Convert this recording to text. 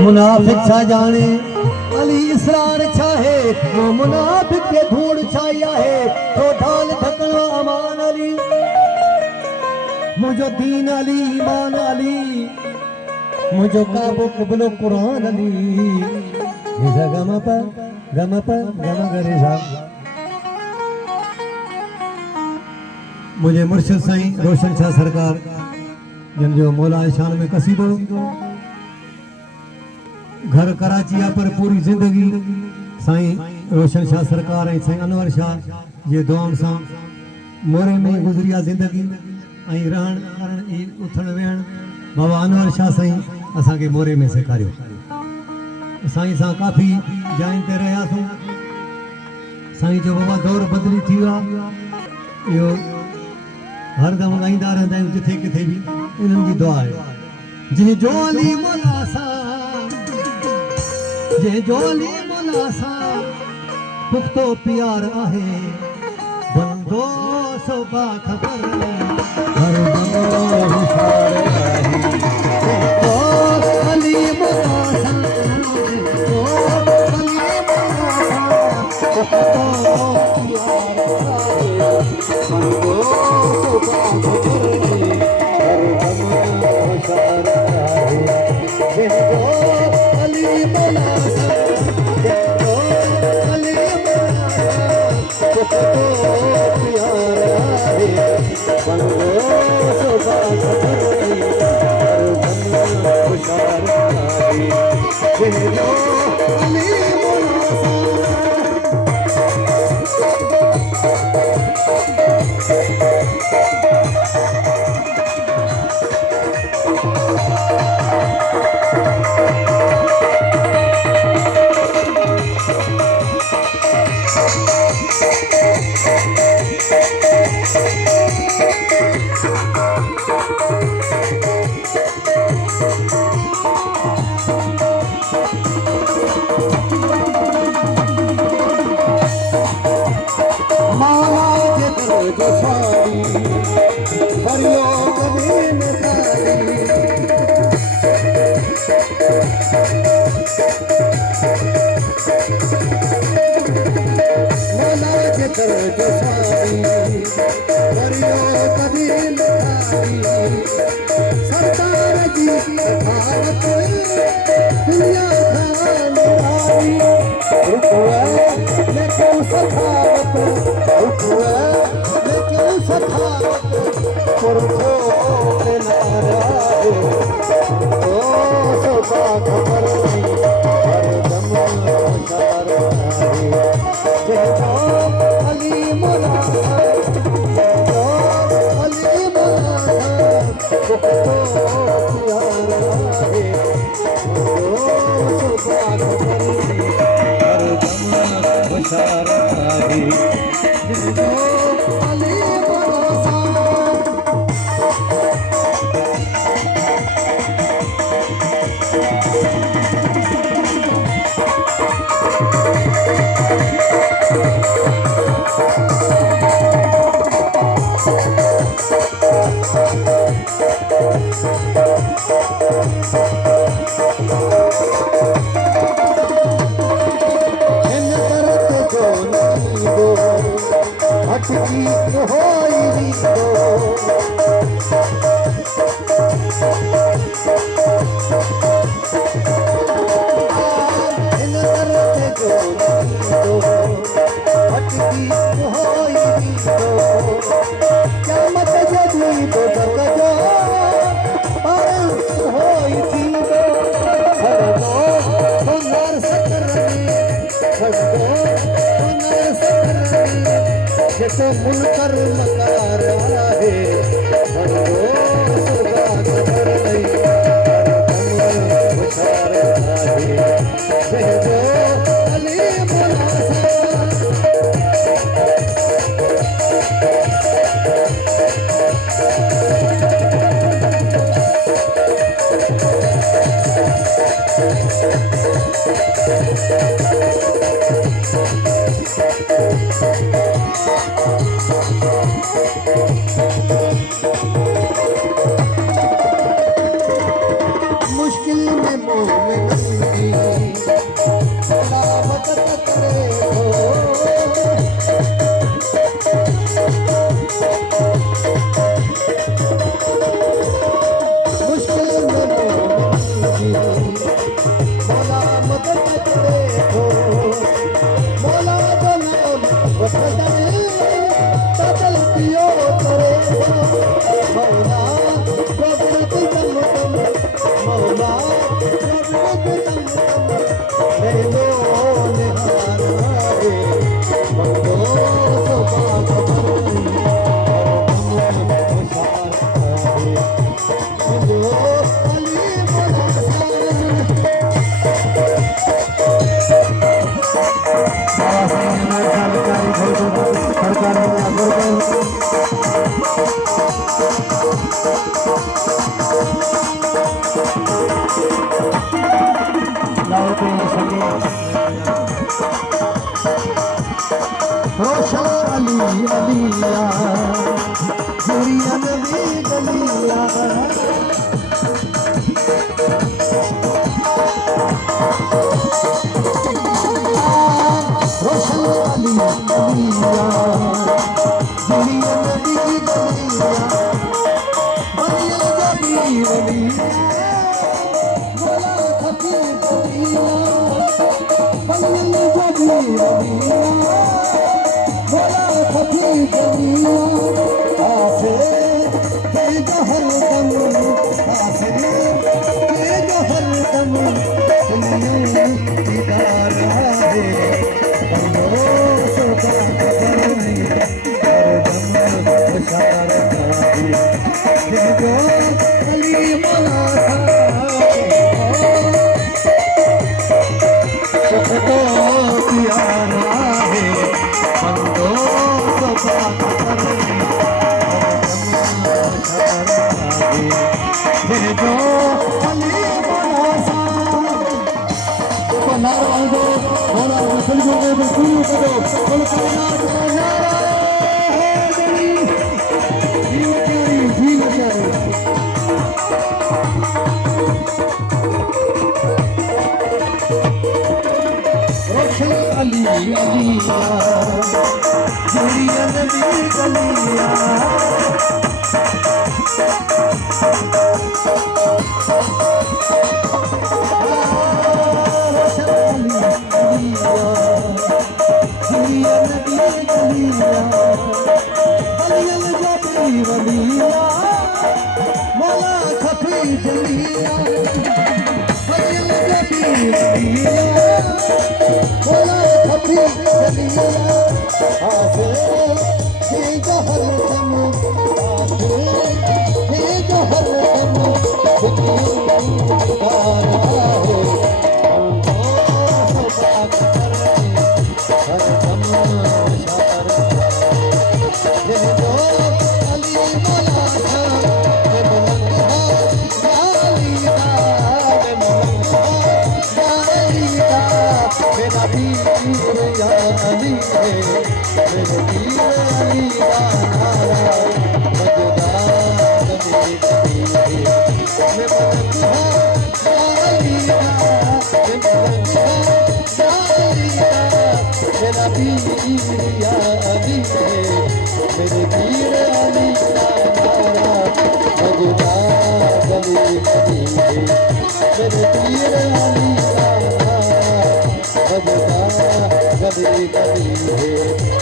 मुनाफिक छा जाने अली इसरार छाहे वो मुनाफिक के धूड़ छाया है तो ढाल ढकना अमान अली मुझो दीन अली ईमान अली मुझो काबो कुबलो कुरान अली निजा गम करे मुझे मुर्शिद साईं रोशन शाह सरकार जिन जो मौला शान में कसीदो घर कराची पर पूरी जिंदगी साईं रोशन शाह सरकार ऐं साईं अनवर शाह जे दुआउनि सां मोरे में गुज़रिया जिंदगी ऐं रहण करण उथण वेहण बाबा अनवर शाह साईं असांखे मोरे में सेखारियो साईं सां काफ़ी जाइन ते रहियासीं साईं जो बाबा दौर बदिली थी वियो आहे इहो हरदम ॻाईंदा रहंदा आहियूं जिथे किथे बि इन्हनि जी दुआ आहे जे जोली मौला सां जे जोली मौला सां पुख्तो प्यार आहे बंदो सो बाख़बर हर बंदो होशियार आहे ओ अली मौला सां ओ अली मौला सां पुख्तो प्यार आहे बंदो सो बाख़बर हर बंदो होशियार आहे अली मौला मुनकर मकार आहे मुश्किल में रोशन अली अलिया जुरिया नबी गलिया रोशन अली अलिया जुरिया नबी गलिया बलिया गली गलिया बोला खपी गलिया बलिया गली गलिया बोला खपी गलिया आसे के जहर दम आसे के जहर दम दुनिया दीदार है बंदो तो का करनी हर दम बशार है जो अली मौला तो प्यारा है बंदो तो का करनी जो अली मौला नारा बोला मुसल को शुरू करो बोल कायनात का नारा है गली जीव प्यारी जीव प्यारी रोशन अली अलिया जुरिया नबी गलिया मौला खफी जलिया बलिया जबी वलिया मौला खफी जलिया आसे हे जहर दम आसे हे जहर दम दुनिया मेरा पीर या अली है मेरे पीर अली नारा मजदा गली गली है मेरे पीर अली नारा मजदा गली गली है